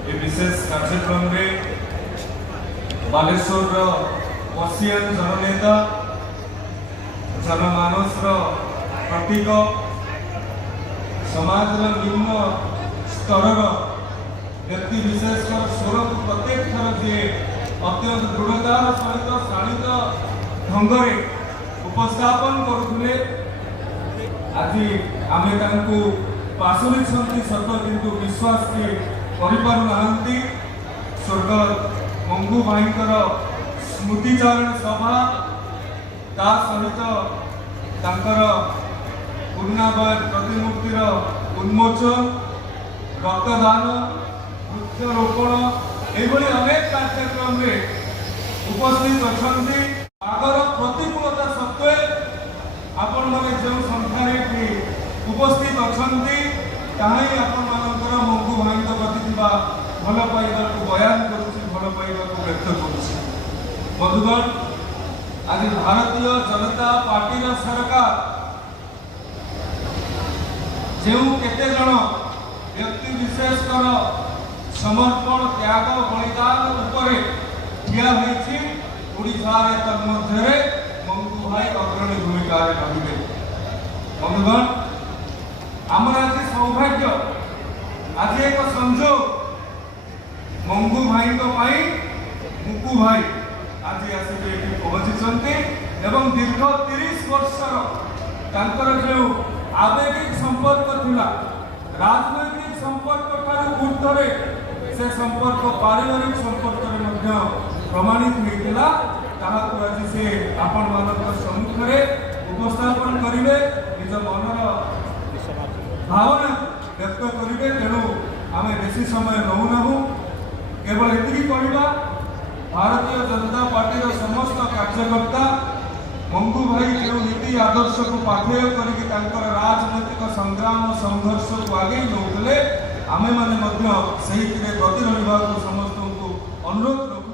ये विशेष कार्यक्रम में बालेश्वर वर्षियान जननेता जनमानस प्रतीक समाज निम्न स्तर व्यक्ति विशेष स्वर को प्रत्येक थर जी अत्यंत दृढ़तार सहित शाणित ढंग उपस्थापन करुले आज आमे तांको पासुरी सत किंतु विश्वास के करिपारु स्वर्गत मंगू भाईंकर स्मृतिचारण सभा ता सहित तांकर पूर्णाबय प्रतिमूर्तिर उन्मोचन रक्तदान वृक्षरोपण एभली अनेक कार्यक्रम में उपस्थित अच्छा आगर प्रतिकूलता सत्वे आपण माने जो संख्या उपस्थित अच्छा ताही आपण मानकर मंगू भाई प्रति भल पाइबा को बयान करुच्ची भल पाइबा को व्यक्त करुच्ची। बंधुगण आज भारतीय जनता पार्टी सरकार जो केते जन व्यक्ति विशेष समर्पण त्याग बलिदान उपरे ठिया होइछि ओडिशा रे तन्मध्य मंगू भाई अग्रणी भूमिका रहिबे। बंधुगण आमर आज सौभाग्य आज एक संजोग मंगू भाई मुकू भाई आज आसिके पहुंची एवं दीर्घ 30 वर्षर तांकर जो आवेगिक संपर्क थिला राजनैतिक संपर्क ठारू ऊर्ध्वरे से संपर्क पारिवारिक संपर्क प्रमाणित होता आज से आपण मान सम्मुख में उपस्थापन करेंगे निज मनर भावना व्यक्त करेंगे। तेणु आम बेसी समय नौना केवल एति कहवा भारतीय जनता पार्टी समस्त कार्यकर्ता मंगू भाई जो नीति आदर्श को पाथेय करके राजनैतिक संग्राम संघर्ष को आगे नौले आमे माने प्रति रही समस्त को अनुरोध रखु।